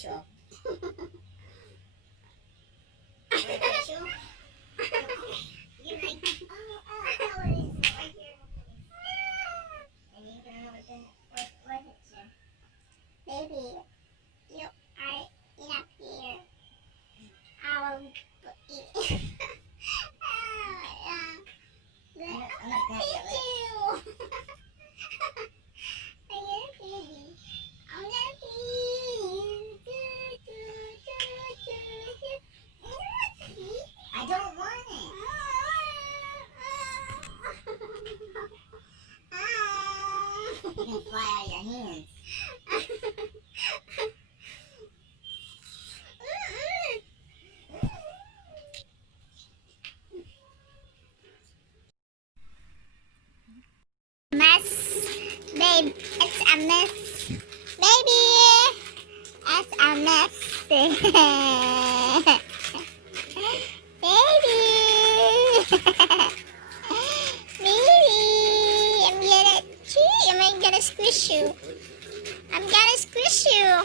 Rachel. Rachel? You're like, oh, it is right here. And you don't know what it said. Baby, you are in up here. I will eat. I'm not going to get it. I'm going to feed you. I'm going to feed you. I don't want it. You can fly out your hands. Mess, babe, it's a mess, baby, it's a mess, baby, baby, I'm gonna squish you, I'm gonna squish you.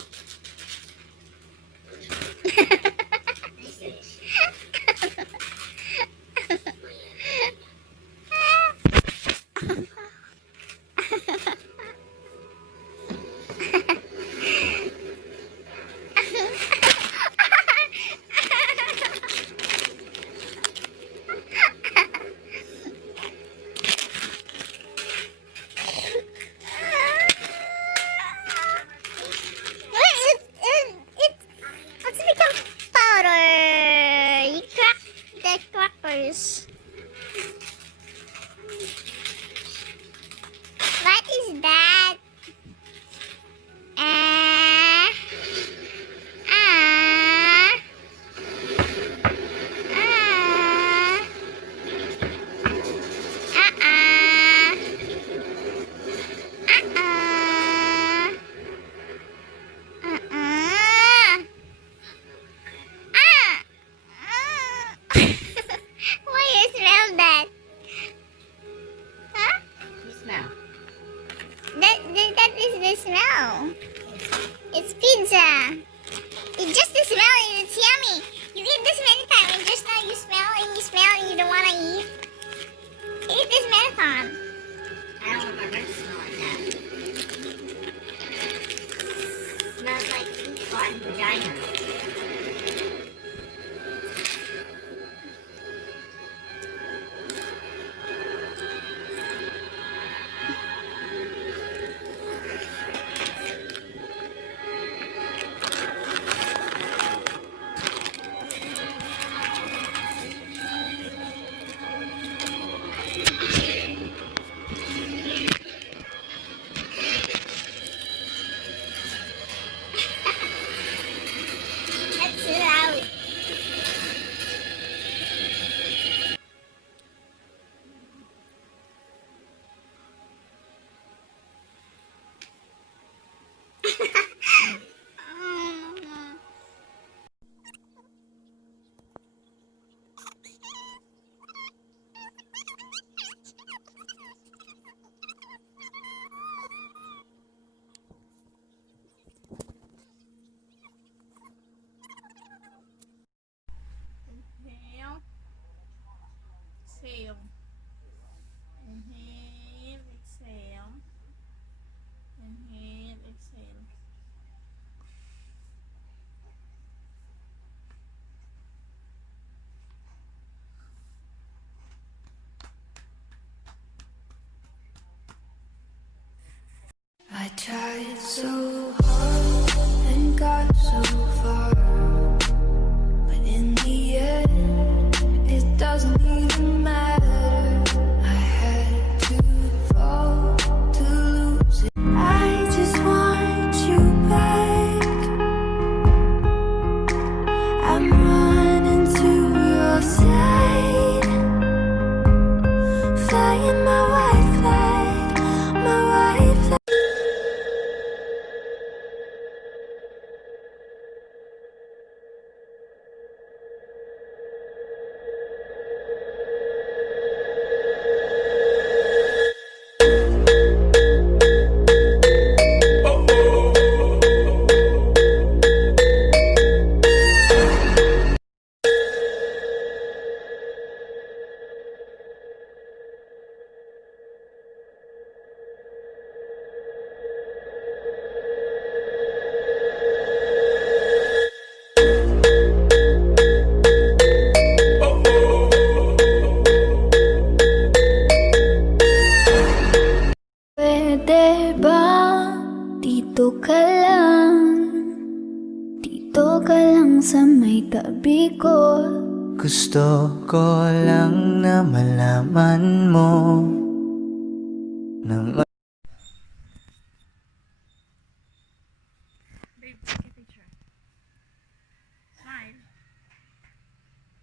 What is that? Why you smell that? Huh? You smell. That is the smell. It's pizza. It's just the smell and it's yummy. You eat this many times and just now you smell and you don't want to eat. Eat this marathon. I don't want my breath to smell like that. Smells like rotten vagina. That's loud. Inhale, exhale. Inhale, exhale. Inhale, exhale. I tried so hard and got so far, but in the end, it doesn't even matter. I had to fall to lose it. I just want you back. I'm running to your side, flying my white flag, my white flag. sa may tabi ko. Gusto ko lang na malaman mo na Babe, take a picture. Smile.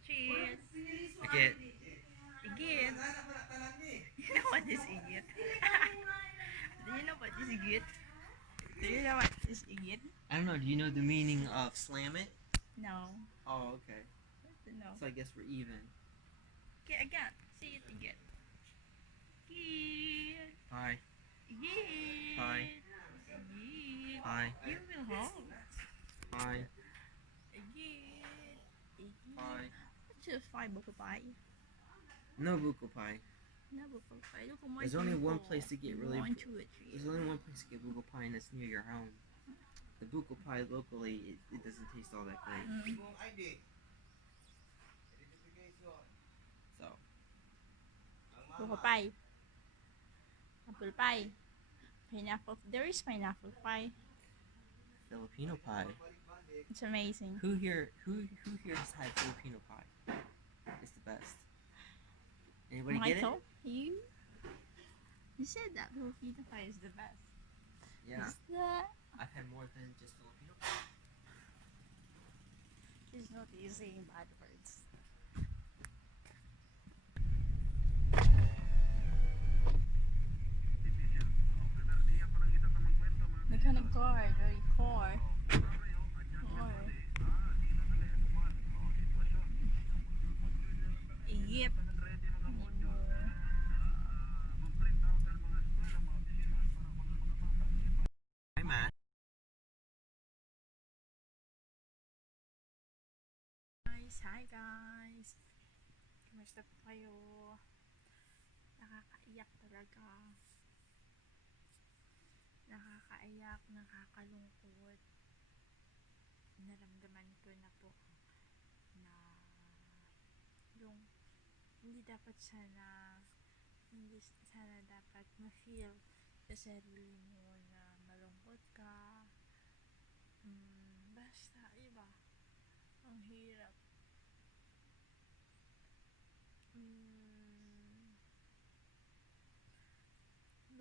Cheers. Again. Igit. You know what is igit? Do you know what is igit? Do you know what is igit? I don't know, do you know the meaning of slam it? No. Oh, okay. No. So I guess we're even. Okay, again. Say it again. Igit. Hi. Igit. Hi. Igit. Hi. You will hold. Hi. Igit. Igit. Hi. Just five buko pie. No buko pie. No buko pie. Look, There's only one place to get really. 1, 2, 3. There's only one place to get buko pie, and that's near your home. The buko pie locally, it doesn't taste all that great. So Buko pie. Apple pie. Pineapple. There is pineapple pie. Filipino pie. It's amazing. Who here has had Filipino pie? It's the best. Anybody get it? Michael, you said that Filipino pie is the best. Yeah. Is that? I've had more than just Filipino pie. He's not using bad words. The kind of guard, very core. Yep. Hi, Matt. Hi guys. Kumusta po kayo? Nakakaiyak talaga. Nakakaiyak, nakakalungkot. Naramdaman ko na po na yung hindi sana dapat ma-feel sa sarili mo na malungkot ka. Basta iba. Ang hirap.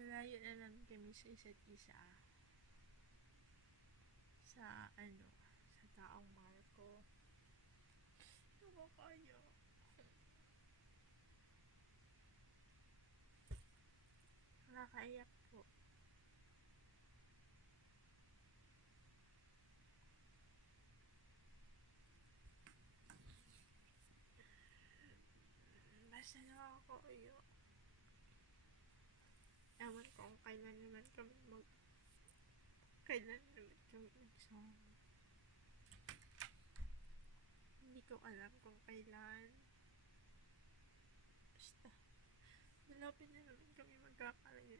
Malayo na lang kami sa isa't isa. Sa taong mahal ko. Nakakaya. Nakakaiyak po. Basta nakakaiyak. Ewan ko kung kailan naman kami magsama. Hindi ko alam kung kailan. Basta, malapit na naman kami magkakalayo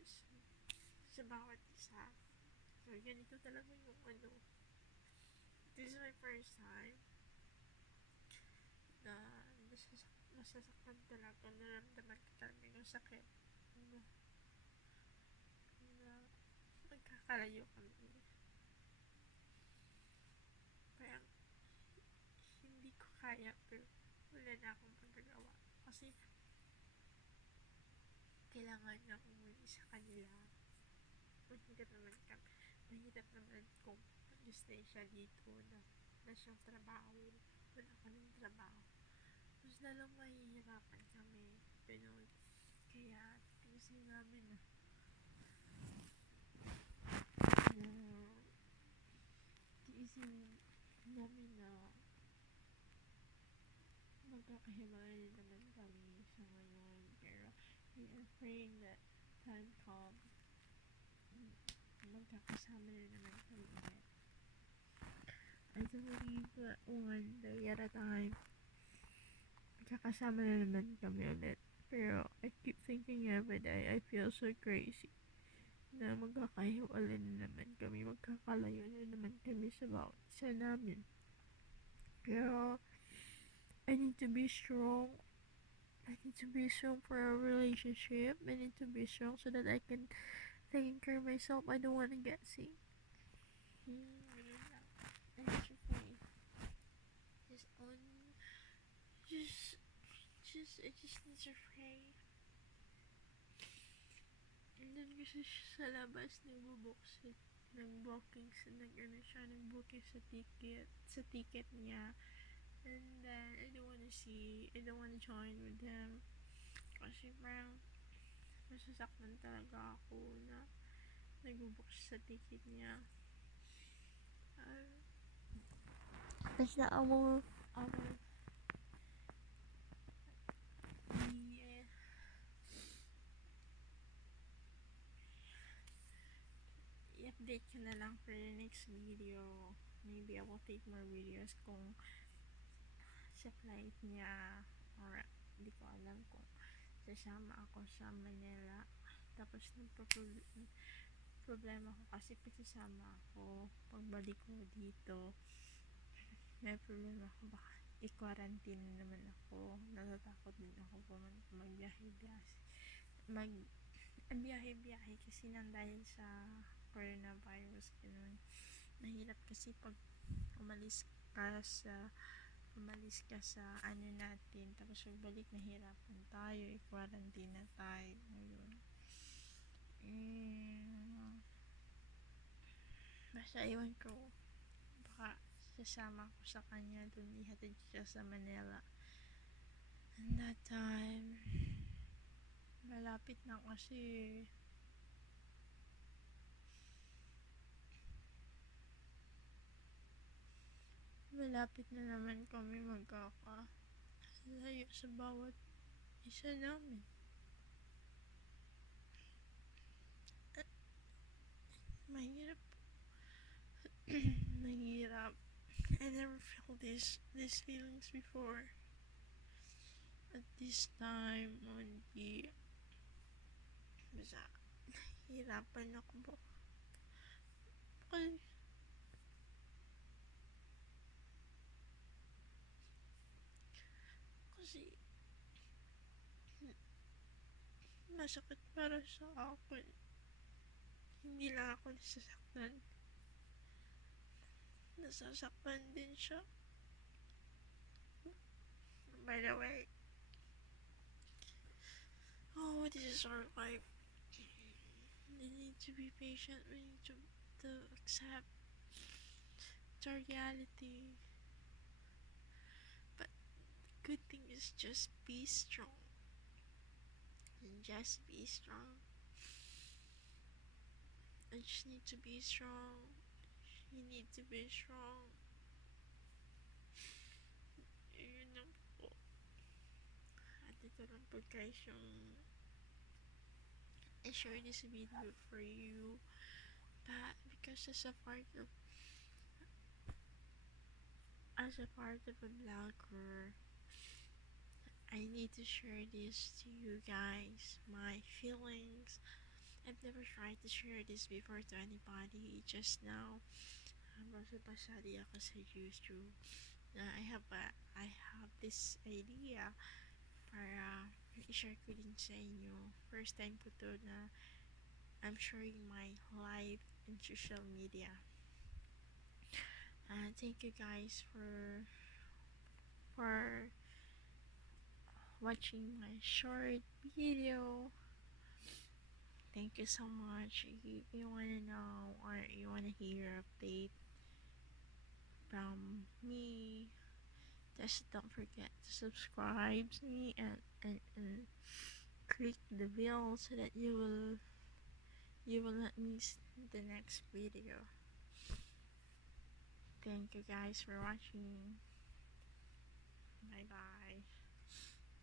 sa bawat isa. So, ganito talaga yung This is my first time na masasaktan talaga. Naramdaman ko talaga yung sakit. Na magkakalayo kami. Kaya hindi ko kaya, pero wala na akong magagawa. Kasi kailangan na umuwi sa kanila. Mahirap naman kung mag-stay siya dito na siyang trabaho. Wala kaming trabaho. Mas lalong mahihirapan kami. Pero kaya tiisin namin na magkakahiwalay naman kami sa ngayon. Pero we are praying that time comes. Magkakasama na naman kami ulit. I believe that one day at a time, magkakasama na naman kami ulit. Pero I keep thinking every day, I feel so crazy na magkakahiwalay na naman kami, magkakalayo na naman kami sa bawat isa namin. Pero I need to be strong. I need to be strong for our relationship. I need to be strong so that I can take care of myself. I don't want to get sick. I need to pray. I just need to pray. And then kasi siya sa labas, nag-booking sa ticket niya. And then, I don't wanna join with him. Kasi parang, masasaktan talaga ako na nag-book siya sa ticket niya. Basta i-update ko na lang for the next video. Maybe I will take more videos kung sa flight niya or hindi ko alam kung sasama ako sa Manila. Tapos problema ko kasi pagsasama ako pagbalik ko dito may problema ako baka i-quarantine na naman ako. Natatakot din ako magbiyahe kasi nang dahil sa coronavirus ganun. Mahirap kasi pag umalis ka sa ano natin tapos pagbalik nahirapan tayo i-quarantine na tayo ngayon. Basta iwan ko baka sasama ko sa kanya dun ihatid siya sa Manila. And that time malapit na kasi malapit na naman kami magkakalayo sa bawat isa namin. Mahirap. Mahirap. I never felt these feelings before. At this time, hindi. Basta, hirapan ako po. Kasi, masakit para sa akin. Hindi lang ako nasasaktan. Nasasaktan din siya. By the way, this is our life. We need to be patient. We need to accept the reality. But good thing is just be strong. Just be strong. I just need to be strong. You need to be strong. Yun lang po. At ito lang po guys yung I share this video for you. But because as a part of a vlogger, I need to share this to you guys. My feelings. I've never tried to share this before to anybody. Just now, basa-basa ako sa YouTube. I have this idea para i-share ko din sa inyo. First time ko to na I'm sharing my life in social media. Thank you guys for watching my short video. Thank you so much. If you wanna know or you wanna hear update from me, just don't forget to subscribe to me and click the bell so that you will not miss the next video. Thank you guys for watching. Bye bye.